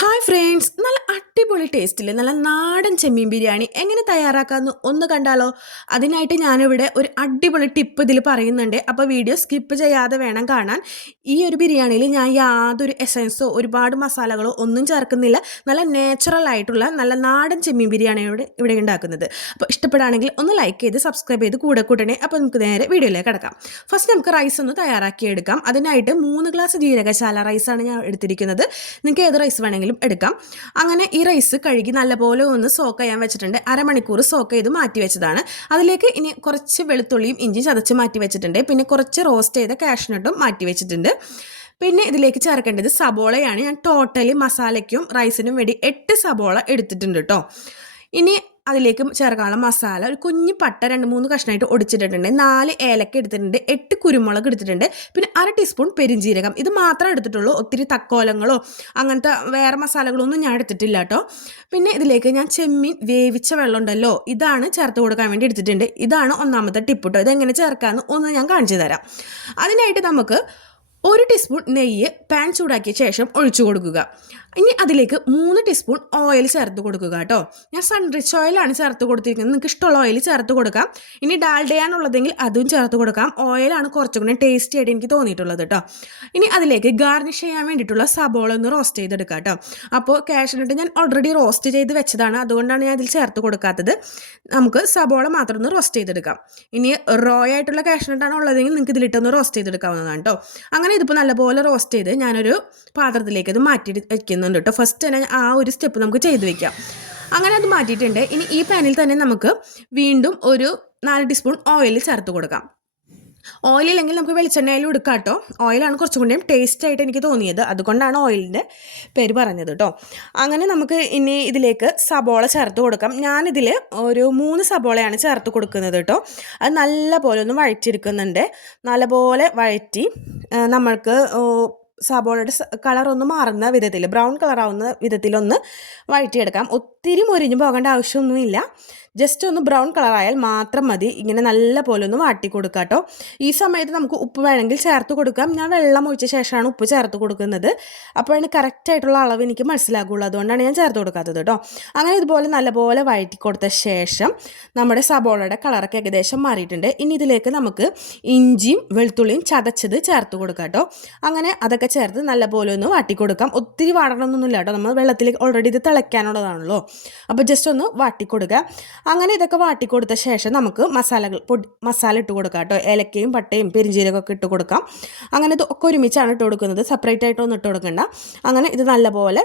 Hi friends, നല്ല അടിപൊളി ടേസ്റ്റിൽ നല്ല നാടൻ ചെമ്മീൻ ബിരിയാണി എങ്ങനെ തയ്യാറാക്കാമെന്ന് ഒന്ന് കണ്ടാലോ? അതിനായിട്ട് ഞാനിവിടെ ഒരു അടിപൊളി ടിപ്പ് ഇതിൽ പറയുന്നുണ്ട്. അപ്പോൾ വീഡിയോ സ്കിപ്പ് ചെയ്യാതെ വേണം കാണാൻ. ഈ ഒരു ബിരിയാണിയിൽ ഞാൻ യാതൊരു എസൻസോ ഒരുപാട് മസാലകളോ ഒന്നും ചേർക്കുന്നില്ല. നല്ല നാച്ചുറൽ ആയിട്ടുള്ള നല്ല നാടൻ ചെമ്മീൻ ബിരിയാണിയോട് ഇവിടെ ഉണ്ടാക്കുന്നത്. അപ്പോൾ ഇഷ്ടപ്പെടുകയാണെങ്കിൽ ഒന്ന് ലൈക്ക് ചെയ്ത് സബ്സ്ക്രൈബ് ചെയ്ത് കൂടെ കൂട്ടണേ. അപ്പോൾ നമുക്ക് നേരെ വീഡിയോയിലേക്ക് കിടക്കാം. ഫസ്റ്റ് നമുക്ക് റൈസ് ഒന്ന് തയ്യാറാക്കിയെടുക്കാം. അതിനായിട്ട് 3 ഗ്ലാസ് ജീരകശാല റൈസാണ് ഞാൻ എടുത്തിരിക്കുന്നത്. നിങ്ങൾക്ക് ഏത് റൈസ് വേണമെങ്കിലും എടുക്കാം. അങ്ങനെ ഈ റൈസ് കഴുകി നല്ലപോലെ ഒന്ന് സോക്ക് ചെയ്യാൻ വെച്ചിട്ടുണ്ട്. അരമണിക്കൂർ സോക്ക് ചെയ്ത് മാറ്റി വെച്ചതാണ്. അതിലേക്ക് ഇനി കുറച്ച് വെളുത്തുള്ളിയും ഇഞ്ചി ചതച്ച് മാറ്റി വെച്ചിട്ടുണ്ട്. പിന്നെ കുറച്ച് റോസ്റ്റ് ചെയ്ത കാഷ്നട്ടും മാറ്റി വെച്ചിട്ടുണ്ട്. പിന്നെ ഇതിലേക്ക് ചേർക്കേണ്ടത് സബോളയാണ്. ഞാൻ ടോട്ടലി മസാലയ്ക്കും റൈസിനും വേണ്ടി 8 സബോള എടുത്തിട്ടുണ്ട് കേട്ടോ. ഇനി അതിലേക്ക് ചേർക്കാനുള്ള മസാല ഒരു കുഞ്ഞു പട്ട 2-3 കഷ്ണമായിട്ട് ഒടിച്ചിട്ടുണ്ട്, 4 ഏലക്ക എടുത്തിട്ടുണ്ട്, 8 കുരുമുളക് എടുത്തിട്ടുണ്ട്, പിന്നെ 1/2 ടീസ്പൂൺ പെരിഞ്ജീരകം. ഇത് മാത്രമേ എടുത്തിട്ടുള്ളൂ. ഒത്തിരി തക്കോലങ്ങളോ അങ്ങനത്തെ വേറെ മസാലകളൊന്നും ഞാൻ എടുത്തിട്ടില്ല കേട്ടോ. പിന്നെ ഇതിലേക്ക് ഞാൻ ചെമ്മീൻ വേവിച്ച വെള്ളം ഉണ്ടല്ലോ, ഇതാണ് ചേർത്ത് കൊടുക്കാൻ വേണ്ടി എടുത്തിട്ടുണ്ട്. ഇതാണ് ഒന്നാമത്തെ ടിപ്പ് കേട്ടോ. ഇതെങ്ങനെ ചേർക്കാമെന്ന് ഒന്ന് ഞാൻ കാണിച്ചു തരാം. അതിനായിട്ട് നമുക്ക് 1 ടീസ്പൂൺ നെയ്യ് പാൻ ചൂടാക്കിയ ശേഷം ഒഴിച്ചു കൊടുക്കുക. ഇനി അതിലേക്ക് 3 ടീസ്പൂൺ ഓയിൽ ചേർത്ത് കൊടുക്കുക കേട്ടോ. ഞാൻ സൺറിച്ച് ഓയിലാണ് ചേർത്ത് കൊടുത്തിരിക്കുന്നത്. നിങ്ങൾക്ക് ഇഷ്ടമുള്ള ഓയിൽ ചേർത്ത് കൊടുക്കാം. ഇനി ഡാൽഡയാണുള്ളതെങ്കിൽ അതും ചേർത്ത് കൊടുക്കാം. ഓയിലാണ് കുറച്ചും കൂടി ടേസ്റ്റി ആയിട്ട് എനിക്ക് തോന്നിയിട്ടുള്ളത് കേട്ടോ. ഇനി അതിലേക്ക് ഗാർണിഷ് ചെയ്യാൻ വേണ്ടിയിട്ടുള്ള സബോള ഒന്ന് റോസ്റ്റ് ചെയ്തെടുക്കാം കേട്ടോ. അപ്പോൾ കാഷ്നട്ട് ഞാൻ ഓൾറെഡി റോസ്റ്റ് ചെയ്ത് വെച്ചതാണ്, അതുകൊണ്ടാണ് ഞാൻ ഇതിൽ ചേർത്ത് കൊടുക്കാത്തത്. നമുക്ക് സബോള മാത്രം ഒന്ന് റോസ്റ്റ് ചെയ്തെടുക്കാം. ഇനി റോ ആയിട്ടുള്ള കാഷ്നട്ടാണ് ഉള്ളതെങ്കിൽ നിങ്ങൾക്ക് ഇതിലിട്ടൊന്ന് റോസ്റ്റ് ചെയ്തെടുക്കാവുന്നതാണ് കേട്ടോ. അങ്ങനെ ഇതിപ്പോൾ നല്ലപോലെ റോസ്റ്റ് ചെയ്ത് ഞാനൊരു പാത്രത്തിലേക്ക് അത് മാറ്റി വയ്ക്കുന്നുണ്ട് കേട്ടോ. ഫസ്റ്റ് തന്നെ ആ ഒരു സ്റ്റെപ്പ് നമുക്ക് ചെയ്ത് വെക്കാം. അങ്ങനെ അത് മാറ്റിയിട്ടുണ്ട്. ഇനി ഈ പാനിൽ തന്നെ നമുക്ക് വീണ്ടും ഒരു 4 ടീസ്പൂൺ ഓയിൽ ചേർത്ത് കൊടുക്കാം. ഓയിലില്ലെങ്കിൽ നമുക്ക് വെളിച്ചെണ്ണയിലും എടുക്കാം കേട്ടോ. ഓയിലാണ് കുറച്ചും കൂടിയും ടേസ്റ്റ് ആയിട്ട് എനിക്ക് തോന്നിയത്, അതുകൊണ്ടാണ് ഓയിലിൻ്റെ പേര് പറഞ്ഞത് കേട്ടോ. അങ്ങനെ നമുക്ക് ഇനി ഇതിലേക്ക് സബോള ചേർത്ത് കൊടുക്കാം. ഞാനിതിൽ ഒരു 3 സബോളയാണ് ചേർത്ത് കൊടുക്കുന്നത് കേട്ടോ. അത് നല്ലപോലെ ഒന്ന് വഴറ്റിയെടുക്കുന്നുണ്ട്. നല്ലപോലെ വഴറ്റി നമ്മൾക്ക് സബോളയുടെ കളറൊന്ന് മാറുന്ന വിധത്തിൽ, ബ്രൗൺ കളറാവുന്ന വിധത്തിലൊന്ന് വഴറ്റിയെടുക്കാം. ഒത്തിരി മൊരിഞ്ഞു പോകേണ്ട ആവശ്യമൊന്നുമില്ല. ജസ്റ്റ് ഒന്ന് ബ്രൗൺ കളറായാൽ മാത്രം മതി. ഇങ്ങനെ നല്ല പോലെ ഒന്ന് വാട്ടി കൊടുക്കാം കേട്ടോ. ഈ സമയത്ത് നമുക്ക് ഉപ്പ് വേണമെങ്കിൽ ചേർത്ത് കൊടുക്കാം. ഞാൻ വെള്ളം ഒഴിച്ച ശേഷമാണ് ഉപ്പ് ചേർത്ത് കൊടുക്കുന്നത്. അപ്പോഴാണ് കറക്റ്റായിട്ടുള്ള അളവ് എനിക്ക് മനസ്സിലാകുള്ളൂ, അതുകൊണ്ടാണ് ഞാൻ ചേർത്ത് കൊടുക്കാത്തത് കേട്ടോ. അങ്ങനെ ഇതുപോലെ നല്ലപോലെ വഴറ്റി കൊടുത്ത ശേഷം നമ്മുടെ സബോളയുടെ കളറൊക്കെ ഏകദേശം മാറിയിട്ടുണ്ട്. ഇനി ഇതിലേക്ക് നമുക്ക് ഇഞ്ചിയും വെളുത്തുള്ളിയും ചതച്ചത് ചേർത്ത് കൊടുക്കാം കേട്ടോ. അങ്ങനെ അതൊക്കെ ചേർത്ത് നല്ലപോലെ ഒന്ന് വാട്ടി കൊടുക്കാം. ഒത്തിരി വാടണമെന്നൊന്നുമില്ല കേട്ടോ. നമ്മൾ വെള്ളത്തിൽ ഓൾറെഡി ഇത് തിളയ്ക്കാനുള്ളതാണല്ലോ. അപ്പോൾ ജസ്റ്റ് ഒന്ന് വാട്ടി കൊടുക്കുക. അങ്ങനെ ഇതൊക്കെ വാട്ടിക്കൊടുത്ത ശേഷം നമുക്ക് മസാല ഇട്ട് കൊടുക്കാം കേട്ടോ. ഏലക്കയും പട്ടയും പെരിഞ്ജീരകമൊക്കെ ഇട്ട് കൊടുക്കാം. അങ്ങനെ ഇതൊക്കെ ഒരുമിച്ചാണ് ഇട്ട് കൊടുക്കുന്നത്, സെപ്പറേറ്റ് ആയിട്ടൊന്നും ഇട്ട് കൊടുക്കണ്ട. അങ്ങനെ ഇത് നല്ലപോലെ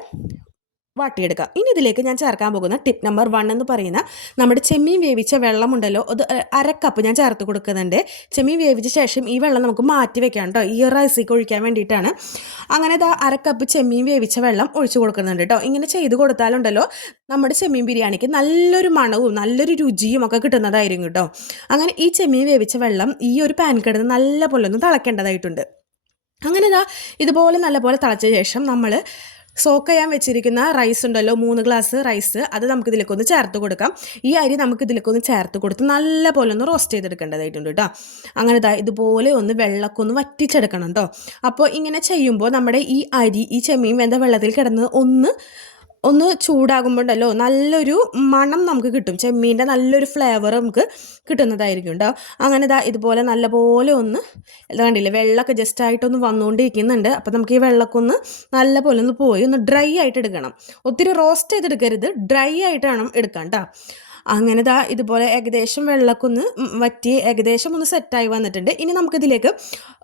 വാട്ടിയെടുക്കാം. ഇനി ഇതിലേക്ക് ഞാൻ ചേർക്കാൻ പോകുന്ന ടിപ്പ് നമ്പർ 1 എന്ന് പറയുന്ന നമ്മുടെ ചെമ്മീൻ വേവിച്ച വെള്ളമുണ്ടല്ലോ, അത് 1/2 കപ്പ് ഞാൻ ചേർത്ത് കൊടുക്കുന്നുണ്ട്. ചെമ്മീൻ വേവിച്ച ശേഷം ഈ വെള്ളം നമുക്ക് മാറ്റി വെക്കാം കേട്ടോ, ഈ റൈസിലേക്ക് ഒഴിക്കാൻ വേണ്ടിയിട്ടാണ്. അങ്ങനെ ഇത് 1/2 കപ്പ് ചെമ്മീൻ വേവിച്ച വെള്ളം ഒഴിച്ചു കൊടുക്കുന്നുണ്ട് കേട്ടോ. ഇങ്ങനെ ചെയ്ത് കൊടുത്താലുണ്ടല്ലോ നമ്മുടെ ചെമ്മീൻ ബിരിയാണിക്ക് നല്ലൊരു മണവും നല്ലൊരു രുചിയും ഒക്കെ കിട്ടുന്നതായിരിക്കും കേട്ടോ. അങ്ങനെ ഈ ചെമ്മീൻ വേവിച്ച വെള്ളം ഈ ഒരു പാൻ കിടന്ന് നല്ല പോലെ ഒന്ന് തിളയ്ക്കേണ്ടതായിട്ടുണ്ട്. അങ്ങനെ ഇതുപോലെ നല്ലപോലെ തിളച്ച ശേഷം നമ്മൾ സോക്ക് ചെയ്യാൻ വെച്ചിരിക്കുന്ന റൈസ് ഉണ്ടല്ലോ, 3 ഗ്ലാസ് റൈസ്, അത് നമുക്ക് ഇതിലേക്കൊന്ന് ചേർത്ത് കൊടുക്കാം. ഈ അരി നമുക്ക് ഇതിലേക്കൊന്ന് ചേർത്ത് കൊടുത്ത് നല്ല പോലെ ഒന്ന് റോസ്റ്റ് ചെയ്തെടുക്കേണ്ടതായിട്ടുണ്ട് കേട്ടോ. അങ്ങനെ ഇതുപോലെ ഒന്ന് വെള്ളമൊക്കെ ഒന്ന് വറ്റിച്ചെടുക്കണം കേട്ടോ. അപ്പോൾ ഇങ്ങനെ ചെയ്യുമ്പോൾ നമ്മുടെ ഈ അരി ഈ ചെമ്മീൻ വെന്ത വെള്ളത്തിൽ കിടന്ന് ഒന്ന് ചൂടാകുമ്പോണ്ടല്ലോ നല്ലൊരു മണം നമുക്ക് കിട്ടും. ചെമ്മീൻ്റെ നല്ലൊരു ഫ്ലേവർ നമുക്ക് കിട്ടുന്നതായിരിക്കും കേട്ടോ. അങ്ങനെ ഇതുപോലെ നല്ലപോലെ ഒന്ന് കണ്ടില്ലേ, വെള്ളമൊക്കെ ജസ്റ്റ് ആയിട്ടൊന്ന് വന്നുകൊണ്ടിരിക്കുന്നുണ്ട്. അപ്പോൾ നമുക്ക് ഈ വെള്ളമൊക്കെ ഒന്ന് നല്ലപോലെ ഒന്ന് പോയി ഒന്ന് ഡ്രൈ ആയിട്ട് എടുക്കണം. ഒത്തിരി റോസ്റ്റ് ചെയ്തെടുക്കരുത്, ഡ്രൈ ആയിട്ട് വേണം എടുക്കാം കേട്ടോ. അങ്ങനെ ഇതുപോലെ ഏകദേശം വെള്ളമൊക്കെ ഒന്ന് വറ്റി ഏകദേശം ഒന്ന് സെറ്റായി വന്നിട്ടുണ്ട്. ഇനി നമുക്കിതിലേക്ക്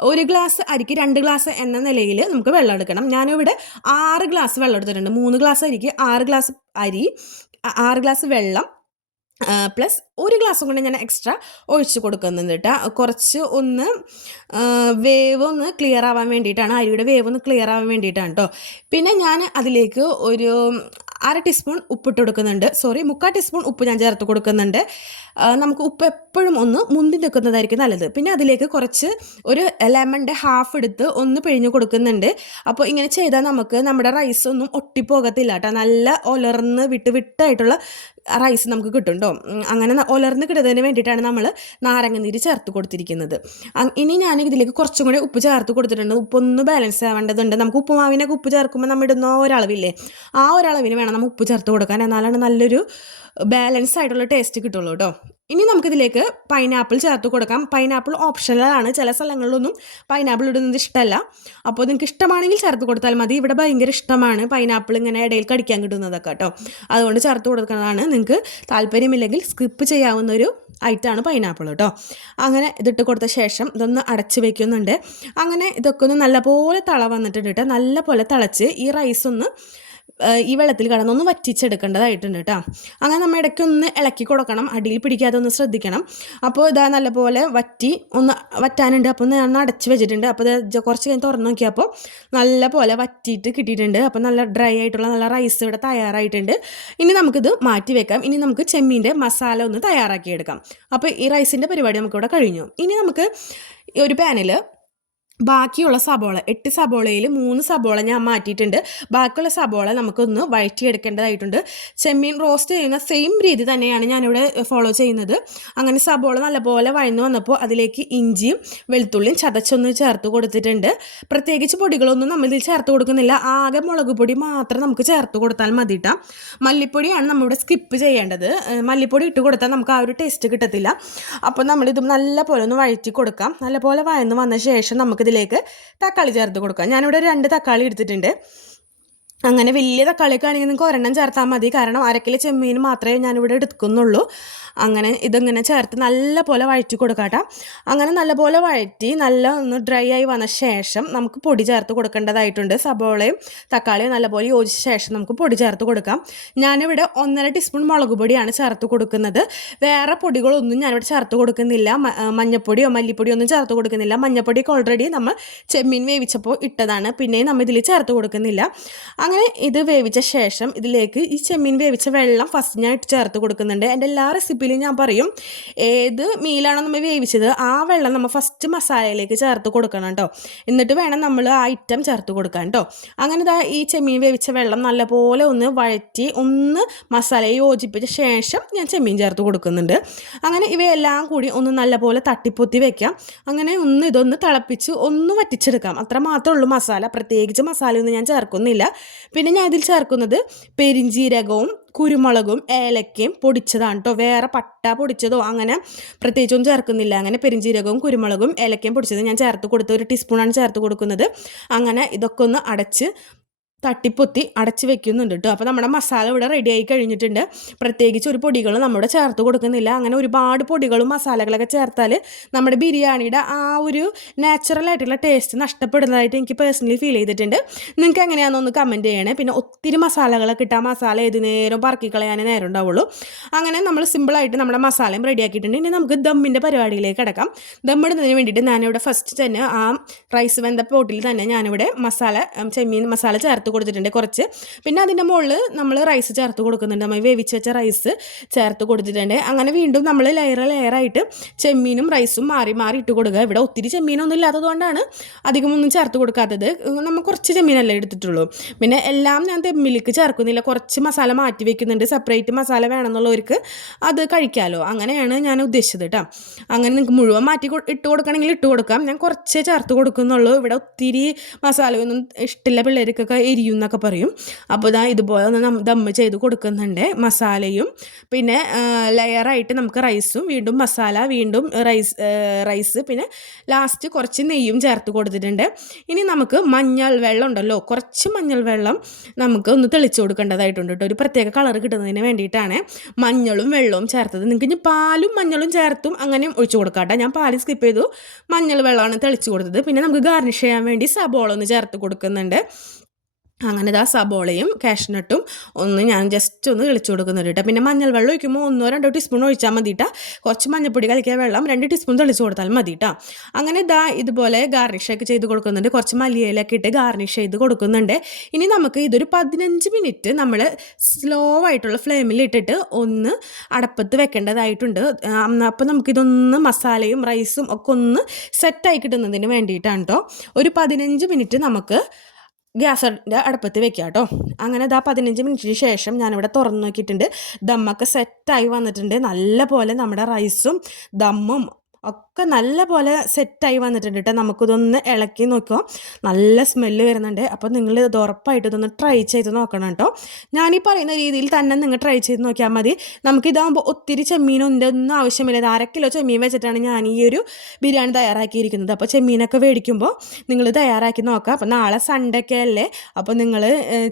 1 ഗ്ലാസ് അരിക്ക് 2 ഗ്ലാസ് എന്ന നിലയിൽ നമുക്ക് വെള്ളം എടുക്കണം. ഞാനിവിടെ 6 ഗ്ലാസ് വെള്ളം എടുത്തിട്ടുണ്ട്. 3 ഗ്ലാസ് അരിക്ക് 6 ഗ്ലാസ് അരി, 6 ഗ്ലാസ് വെള്ളം പ്ലസ് 1 ഗ്ലാസ്സും കൊണ്ട് ഞാൻ എക്സ്ട്രാ ഒഴിച്ച് കൊടുക്കുന്നുണ്ട് കേട്ടോ. കുറച്ച് ഒന്ന് വേവ് ഒന്ന് ക്ലിയർ ആവാൻ വേണ്ടിയിട്ടാണ്, അരിയുടെ വേവ് ഒന്ന് ക്ലിയർ ആവാൻ വേണ്ടിയിട്ടാണ് കേട്ടോ. പിന്നെ ഞാൻ അതിലേക്ക് ഒരു 1/2 ടീസ്പൂൺ ഉപ്പിട്ട് കൊടുക്കുന്നുണ്ട്. 3/4 ടീസ്പൂൺ ഉപ്പ് ഞാൻ ചേർത്ത് കൊടുക്കുന്നുണ്ട്. നമുക്ക് ഉപ്പ് എപ്പോഴും ഒന്ന് മുന്തി നിൽക്കുന്നതായിരിക്കും നല്ലത്. പിന്നെ അതിലേക്ക് കുറച്ച് ഒരു ലെമണിൻ്റെ ഹാഫ് എടുത്ത് ഒന്ന് പിഴിഞ്ഞ് കൊടുക്കുന്നുണ്ട്. അപ്പോൾ ഇങ്ങനെ ചെയ്താൽ നമുക്ക് നമ്മുടെ റൈസ് ഒന്നും ഒട്ടിപ്പോകത്തില്ല കേട്ടോ. നല്ല ഒലർന്ന് വിട്ടായിട്ടുള്ള റൈസ് നമുക്ക് കിട്ടും കേട്ടോ. അങ്ങനെ ഒലർന്ന് കിട്ടുന്നതിന് വേണ്ടിയിട്ടാണ് നമ്മൾ നാരങ്ങ നീര് ചേർത്ത് കൊടുത്തിരിക്കുന്നത്. ഇനി ഞാൻ ഇതിലേക്ക് കുറച്ചും കൂടി ഉപ്പ് ചേർത്ത് കൊടുത്തിട്ടുണ്ട്. ഉപ്പൊന്ന് ബാലൻസ് ആവേണ്ടതുണ്ട്. നമുക്ക് ഉപ്പുമാവിനൊക്കെ ഉപ്പ് ചേർക്കുമ്പോൾ നമ്മൾ ഇടുന്ന ഒരളവില്ലേ, ആ ഒരളവിന് വേണം നമ്മൾ ഉപ്പ് ചേർത്ത് കൊടുക്കാൻ. എന്നാലാണ് നല്ലൊരു ബാലൻസ് ആയിട്ടുള്ള ടേസ്റ്റ് കിട്ടുള്ളൂ കേട്ടോ. ഇനി നമുക്കിതിലേക്ക് പൈനാപ്പിൾ ചേർത്ത് കൊടുക്കാം. പൈനാപ്പിൾ ഓപ്ഷണലാണ്. ചില സ്ഥലങ്ങളിലൊന്നും പൈനാപ്പിൾ ഇടുന്നത് ഇഷ്ടമല്ല. അപ്പോൾ നിങ്ങൾക്ക് ഇഷ്ടമാണെങ്കിൽ ചേർത്ത് കൊടുത്താൽ മതി. ഇവിടെ ഭയങ്കര ഇഷ്ടമാണ് പൈനാപ്പിൾ ഇങ്ങനെ ഇടയിൽ കടിക്കാൻ കിട്ടുന്നതൊക്കെ കേട്ടോ. അതുകൊണ്ട് ചേർത്ത് കൊടുക്കുന്നതാണ്. നിങ്ങൾക്ക് താല്പര്യമില്ലെങ്കിൽ സ്കിപ്പ് ചെയ്യാവുന്ന ഒരു ഐറ്റമാണ് പൈനാപ്പിൾ കേട്ടോ. അങ്ങനെ ഇതിട്ട് കൊടുത്ത ശേഷം ഇതൊന്ന് അടച്ച് വയ്ക്കുന്നുണ്ട്. അങ്ങനെ ഇതൊക്കെ ഒന്ന് നല്ലപോലെ തള വന്നിട്ടുണ്ട് കേട്ടോ. നല്ലപോലെ തിളച്ച് ഈ റൈസ് ഒന്ന് ഈ വെള്ളത്തിൽ കിടന്നൊന്ന് വറ്റിച്ചെടുക്കേണ്ടതായിട്ടുണ്ട് കേട്ടോ. അങ്ങനെ നമ്മൾ ഇടയ്ക്കൊന്ന് ഇളക്കി കൊടുക്കണം, അടിയിൽ പിടിക്കാതെ ഒന്ന് ശ്രദ്ധിക്കണം. അപ്പോൾ ഇതാ നല്ലപോലെ ഒന്ന് വറ്റാനുണ്ട്. അപ്പോൾ ഞാൻ അടച്ച് വെച്ചിട്ടുണ്ട്. അപ്പോൾ കുറച്ച് കഴിഞ്ഞ് തുറന്ന് നോക്കിയപ്പോൾ നല്ല പോലെ വറ്റിയിട്ട് കിട്ടിയിട്ടുണ്ട്. അപ്പോൾ നല്ല ഡ്രൈ ആയിട്ടുള്ള നല്ല റൈസ് ഇവിടെ തയ്യാറായിട്ടുണ്ട്. ഇനി നമുക്കിത് മാറ്റി വെക്കാം. ഇനി നമുക്ക് ചെമ്മീൻ്റെ മസാല ഒന്ന് തയ്യാറാക്കിയെടുക്കാം. അപ്പോൾ ഈ റൈസിൻ്റെ പരിപാടി നമുക്കിവിടെ കഴിഞ്ഞു. ഇനി നമുക്ക് ഒരു പാനിൽ ബാക്കിയുള്ള സബോള 8 സബോളയിൽ 3 സബോള ഞാൻ മാറ്റിയിട്ടുണ്ട്. ബാക്കിയുള്ള സബോള നമുക്കൊന്ന് വഴറ്റിയെടുക്കേണ്ടതായിട്ടുണ്ട്. ചെമ്മീൻ റോസ്റ്റ് ചെയ്യുന്ന സെയിം രീതി തന്നെയാണ് ഞാനിവിടെ ഫോളോ ചെയ്യുന്നത്. അങ്ങനെ സബോള നല്ലപോലെ വഴന്നു വന്നപ്പോൾ അതിലേക്ക് ഇഞ്ചിയും വെളുത്തുള്ളിയും ചതച്ചൊന്ന് ചേർത്ത് കൊടുത്തിട്ടുണ്ട്. പ്രത്യേകിച്ച് പൊടികളൊന്നും നമ്മളിതിൽ ചേർത്ത് കൊടുക്കുന്നില്ല. ആകെ മുളക് പൊടി മാത്രം നമുക്ക് ചേർത്ത് കൊടുത്താൽ മതിട്ടാ. മല്ലിപ്പൊടിയാണ് നമ്മളിവിടെ സ്കിപ്പ് ചെയ്യേണ്ടത്. മല്ലിപ്പൊടി ഇട്ട് കൊടുത്താൽ നമുക്ക് ആ ഒരു ടേസ്റ്റ് കിട്ടത്തില്ല. അപ്പോൾ നമ്മളിത് നല്ലപോലെ ഒന്ന് വഴറ്റി കൊടുക്കാം. നല്ലപോലെ വഴന്ന് വന്ന ശേഷം നമുക്കിതിലേക്ക് തക്കാളി ചേർത്ത് കൊടുക്കാം. ഞാനിവിടെ 2 തക്കാളി എടുത്തിട്ടുണ്ട്. അങ്ങനെ വലിയ തക്കാളിയൊക്കെ ആണെങ്കിൽ നിങ്ങൾക്ക് ഒരെണ്ണം ചേർത്താൽ മതി. കാരണം 1 കിലോ ചെമ്മീൻ മാത്രമേ ഞാനിവിടെ എടുക്കുന്നുള്ളൂ. അങ്ങനെ ഇതിങ്ങനെ ചേർത്ത് നല്ല പോലെ വഴറ്റി കൊടുക്കാട്ടോ. അങ്ങനെ നല്ലപോലെ വഴറ്റി നല്ല ഒന്ന് ഡ്രൈ ആയി വന്ന ശേഷം നമുക്ക് പൊടി ചേർത്ത് കൊടുക്കേണ്ടതായിട്ടുണ്ട്. സബോളയും തക്കാളിയും നല്ലപോലെ യോജിച്ച ശേഷം നമുക്ക് പൊടി ചേർത്ത് കൊടുക്കാം. ഞാനിവിടെ 1.5 ടീസ്പൂൺ മുളക് പൊടിയാണ് ചേർത്ത് കൊടുക്കുന്നത്. വേറെ പൊടികളൊന്നും ഞാനിവിടെ ചേർത്ത് കൊടുക്കുന്നില്ല. മഞ്ഞപ്പൊടിയോ മല്ലിപ്പൊടിയോ ഒന്നും ചേർത്ത് കൊടുക്കുന്നില്ല. മഞ്ഞപ്പൊടിയൊക്കെ ഓൾറെഡി നമ്മൾ ചെമ്മീൻ വേവിച്ചപ്പോൾ ഇട്ടതാണ്. പിന്നെയും നമ്മൾ ഇതിൽ ചേർത്ത് കൊടുക്കുന്നില്ല. അങ്ങനെ ഇത് വേവിച്ച ശേഷം ഇതിലേക്ക് ഈ ചെമ്മീൻ വേവിച്ച വെള്ളം ഫസ്റ്റ് ഞാൻ ചേർത്ത് കൊടുക്കുന്നുണ്ട്. എൻ്റെ എല്ലാ റെസിപ്പിയിലും ഞാൻ പറയും, ഏത് മീലാണോ നമ്മൾ വേവിച്ചത് ആ വെള്ളം നമ്മൾ ഫസ്റ്റ് മസാലയിലേക്ക് ചേർത്ത് കൊടുക്കണം കേട്ടോ. എന്നിട്ട് വേണം നമ്മൾ ആ ഐറ്റം ചേർത്ത് കൊടുക്കാൻ കേട്ടോ. അങ്ങനെ ഈ ചെമ്മീൻ വേവിച്ച വെള്ളം നല്ലപോലെ ഒന്ന് വഴറ്റി ഒന്ന് മസാലയെ യോജിപ്പിച്ച ശേഷം ഞാൻ ചെമ്മീൻ ചേർത്ത് കൊടുക്കുന്നുണ്ട്. അങ്ങനെ ഇവയെല്ലാം കൂടി ഒന്ന് നല്ലപോലെ തട്ടിപ്പൊത്തി വെക്കാം. അങ്ങനെ ഇതൊന്ന് തിളപ്പിച്ച് ഒന്ന് വറ്റിച്ചെടുക്കാം. അത്ര മാത്രമേ ഉള്ളൂ മസാല. പ്രത്യേകിച്ച് മസാലയൊന്നും ഞാൻ ചേർക്കുന്നില്ല. പിന്നെ ഞാൻ ഇതിൽ ചേർക്കുന്നത് പെരിഞ്ജീരകവും കുരുമുളകും ഏലക്കയും പൊടിച്ചതാണ് കേട്ടോ. വേറെ പട്ട പൊടിച്ചതോ അങ്ങനെ പ്രത്യേകിച്ചൊന്നും ചേർക്കുന്നില്ല. അങ്ങനെ പെരിഞ്ജീരകവും കുരുമുളകും ഏലക്കയും പൊടിച്ചത് ഞാൻ ചേർത്ത് കൊടുത്ത് 1 ടീസ്പൂണാണ് ചേർത്ത് കൊടുക്കുന്നത്. അങ്ങനെ ഇതൊക്കെ ഒന്ന് അടച്ച് തട്ടിപ്പൊത്തി അടച്ച് വെക്കുന്നുണ്ട് കേട്ടോ. അപ്പോൾ നമ്മുടെ മസാല ഇവിടെ റെഡി ആയി കഴിഞ്ഞിട്ടുണ്ട്. പ്രത്യേകിച്ച് ഒരു പൊടികളും നമ്മുടെ ചേർത്ത് കൊടുക്കുന്നില്ല. അങ്ങനെ ഒരുപാട് പൊടികളും മസാലകളൊക്കെ ചേർത്താൽ നമ്മുടെ ബിരിയാണിയുടെ ആ ഒരു നാച്ചുറലായിട്ടുള്ള ടേസ്റ്റ് നഷ്ടപ്പെടുന്നതായിട്ട് എനിക്ക് പേഴ്സണലി ഫീൽ ചെയ്തിട്ടുണ്ട്. നിങ്ങൾക്ക് എങ്ങനെയാണെന്നൊന്ന് കമൻറ്റ് ചെയ്യണേ. പിന്നെ ഒത്തിരി മസാലകളൊക്കെ ഇട്ടാൽ മസാല ഏത് നേരം പറക്കിക്കളയാനേ നേരം ഉണ്ടാവുള്ളൂ. അങ്ങനെ നമ്മൾ സിമ്പിളായിട്ട് നമ്മുടെ മസാലയും റെഡിയാക്കിയിട്ടുണ്ട്. ഇനി നമുക്ക് ദമ്മിൻ്റെ പരിപാടിയിലേക്ക് കിടക്കാം. ദമ്മിടുന്നതിന് വേണ്ടിയിട്ട് ഞാനിവിടെ ഫസ്റ്റ് തന്നെ ആ റൈസ് വെന്ത പോട്ടിൽ തന്നെ ഞാനിവിടെ ചെമ്മീൻ മസാല ചേർത്ത് കൊടുത്തിട്ടുണ്ട് കുറച്ച്. പിന്നെ അതിൻ്റെ മുകളിൽ നമ്മൾ റൈസ് ചേർത്ത് കൊടുക്കുന്നുണ്ട്. നമ്മൾ വേവിച്ച് വെച്ച റൈസ് ചേർത്ത് കൊടുത്തിട്ടുണ്ട്. അങ്ങനെ വീണ്ടും നമ്മൾ ലെയറായിട്ട് ചെമ്മീനും റൈസും മാറി ഇട്ട് കൊടുക്കുക. ഇവിടെ ഒത്തിരി ചെമ്മീനൊന്നും ഇല്ലാത്തതുകൊണ്ടാണ് അധികമൊന്നും ചേർത്ത് കൊടുക്കാത്തത്. നമ്മൾ കുറച്ച് ചെമ്മീനല്ലേ എടുത്തിട്ടുള്ളൂ. പിന്നെ എല്ലാം ഞാൻ ദമ്മിലേക്ക് ചേർക്കുന്നില്ല. കുറച്ച് മസാല മാറ്റി വെക്കുന്നുണ്ട്. സെപ്പറേറ്റ് മസാല വേണമെന്നുള്ളവർക്ക് അത് കഴിക്കാമല്ലോ. അങ്ങനെയാണ് ഞാൻ ഉദ്ദേശിച്ചത് കേട്ടോ. അങ്ങനെ നിങ്ങൾക്ക് മുഴുവൻ മാറ്റി ഇട്ട് കൊടുക്കണമെങ്കിൽ ഇട്ട് കൊടുക്കാം. ഞാൻ കുറച്ചേ ചേർത്ത് കൊടുക്കുന്നുള്ളൂ. ഇവിടെ ഒത്തിരി മസാലയൊന്നും ഇഷ്ടമില്ല, പിള്ളേർക്കൊക്കെ എരിയുന്നൊക്കെ പറയും. അപ്പോൾ ഇതുപോലെ ഒന്ന് ദമ്മ് ചെയ്ത് കൊടുക്കുന്നുണ്ട്. മസാലയും പിന്നെ ലെയറായിട്ട് നമുക്ക് റൈസും വീണ്ടും മസാല വീണ്ടും റൈസ് പിന്നെ ലാസ്റ്റ് കുറച്ച് നെയ്യും ചേർത്ത് കൊടുത്തിട്ടുണ്ട്. ഇനി നമുക്ക് മഞ്ഞൾ വെള്ളം ഉണ്ടല്ലോ, കുറച്ച് മഞ്ഞൾ വെള്ളം നമുക്ക് ഒന്ന് തെളിച്ച് കൊടുക്കേണ്ടതായിട്ടുണ്ട് കേട്ടോ. ഒരു പ്രത്യേക കളർ കിട്ടുന്നതിന് വേണ്ടിയിട്ടാണ് മഞ്ഞളും വെള്ളവും ചേർത്തത്. നിങ്ങൾക്ക് ഇനി പാലും മഞ്ഞളും ചേർത്തും അങ്ങനെയും ഒഴിച്ചു കൊടുക്കാം കേട്ടോ. ഞാൻ പാല് സ്കിപ്പ് ചെയ്തു, മഞ്ഞൾ വെള്ളമാണ് തെളിച്ച് കൊടുത്തത്. പിന്നെ നമുക്ക് ഗാർണിഷ് ചെയ്യാൻ വേണ്ടി സബോള ഒന്ന് ചേർത്ത് കൊടുക്കുന്നുണ്ട്. അങ്ങനെ സബോളയും കാഷ്നട്ടും ഒന്ന് ഞാൻ ജസ്റ്റ് ഒന്ന് തെളിച്ച് കൊടുക്കുന്നുണ്ട് കേട്ടോ. പിന്നെ മഞ്ഞൾ വെള്ളം ഒഴിക്കുമ്പോൾ 1-2 ടീസ്പൂൺ ഒഴിച്ചാൽ മതി കേട്ടോ. കുറച്ച് മഞ്ഞൾപ്പൊടി കലക്കിയ വെള്ളം 2 ടീസ്പൂൺ തെളിച്ച് കൊടുത്താൽ മതി കേട്ടോ. അങ്ങനെ ഇതുപോലെ ഗാർണിഷൊക്കെ ചെയ്ത് കൊടുക്കുന്നുണ്ട്. കുറച്ച് മല്ലിയിലൊക്കെ ഇട്ട് ഗാർണിഷ് ചെയ്ത് കൊടുക്കുന്നുണ്ട്. ഇനി നമുക്ക് ഇതൊരു 15 മിനിറ്റ് നമ്മൾ സ്ലോ ആയിട്ടുള്ള ഫ്ലെയിമിൽ ഇട്ടിട്ട് ഒന്ന് അടപ്പത്ത് വെക്കേണ്ടതായിട്ടുണ്ട്. അപ്പോൾ നമുക്കിതൊന്ന് മസാലയും റൈസും ഒക്കെ ഒന്ന് സെറ്റായി കിട്ടുന്നതിന് വേണ്ടിയിട്ടാണ് കേട്ടോ. ഒരു 15 മിനിറ്റ് നമുക്ക് ഗ്യാസിൻ്റെ അടുപ്പത്ത് വെക്കുക കേട്ടോ. അങ്ങനെ ഇതാ 15 മിനിറ്റിന് ശേഷം ഞാനിവിടെ തുറന്ന് നോക്കിയിട്ടുണ്ട്. ദമ്മൊക്കെ സെറ്റായി വന്നിട്ടുണ്ട്. നല്ല പോലെ നമ്മുടെ റൈസും ദമ്മും ഒക്കെ നല്ല പോലെ സെറ്റായി വന്നിട്ടുണ്ട് കേട്ടോ. നമുക്കിതൊന്ന് ഇളക്കി നോക്കുക. നല്ല സ്മെല്ല് വരുന്നുണ്ട്. അപ്പോൾ നിങ്ങൾ ഇത് ഉറപ്പായിട്ട് ഇതൊന്ന് ട്രൈ ചെയ്ത് നോക്കണം കേട്ടോ. ഞാനീ പറയുന്ന രീതിയിൽ തന്നെ നിങ്ങൾ ട്രൈ ചെയ്ത് നോക്കിയാൽ മതി. നമുക്കിതാകുമ്പോൾ ഒത്തിരി ചെമ്മീനൊന്നും ആവശ്യമില്ല. ഇത് 1/2 കിലോ ചെമ്മീൻ വെച്ചിട്ടാണ് ഞാൻ ഈ ഒരു ബിരിയാണി തയ്യാറാക്കിയിരിക്കുന്നത്. അപ്പോൾ ചെമ്മീനൊക്കെ മേടിക്കുമ്പോൾ നിങ്ങൾ തയ്യാറാക്കി നോക്കുക. അപ്പോൾ നാളെ സൺഡേ ഒക്കെ അല്ലേ, അപ്പോൾ നിങ്ങൾ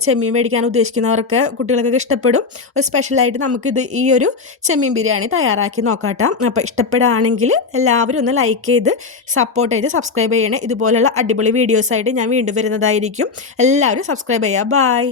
ചെമ്മീൻ മേടിക്കാൻ ഉദ്ദേശിക്കുന്നവർക്ക് കുട്ടികൾക്കൊക്കെ ഇഷ്ടപ്പെടും. ഒരു സ്പെഷ്യലായിട്ട് നമുക്കിത് ഈ ഒരു ചെമ്മീൻ ബിരിയാണി തയ്യാറാക്കി നോക്കാം കേട്ടോ. അപ്പോൾ ഇഷ്ടപ്പെടുകയാണെങ്കിൽ എല്ലാവരും ഒന്ന് ലൈക്ക് ചെയ്ത് സപ്പോർട്ട് ചെയ്ത് സബ്സ്ക്രൈബ് ചെയ്യണേ. ഇതുപോലുള്ള അടിപൊളി വീഡിയോസായിട്ട് ഞാൻ വീണ്ടും വരുന്നതായിരിക്കും. എല്ലാവരും സബ്സ്ക്രൈബ് ചെയ്യുക. ബൈ.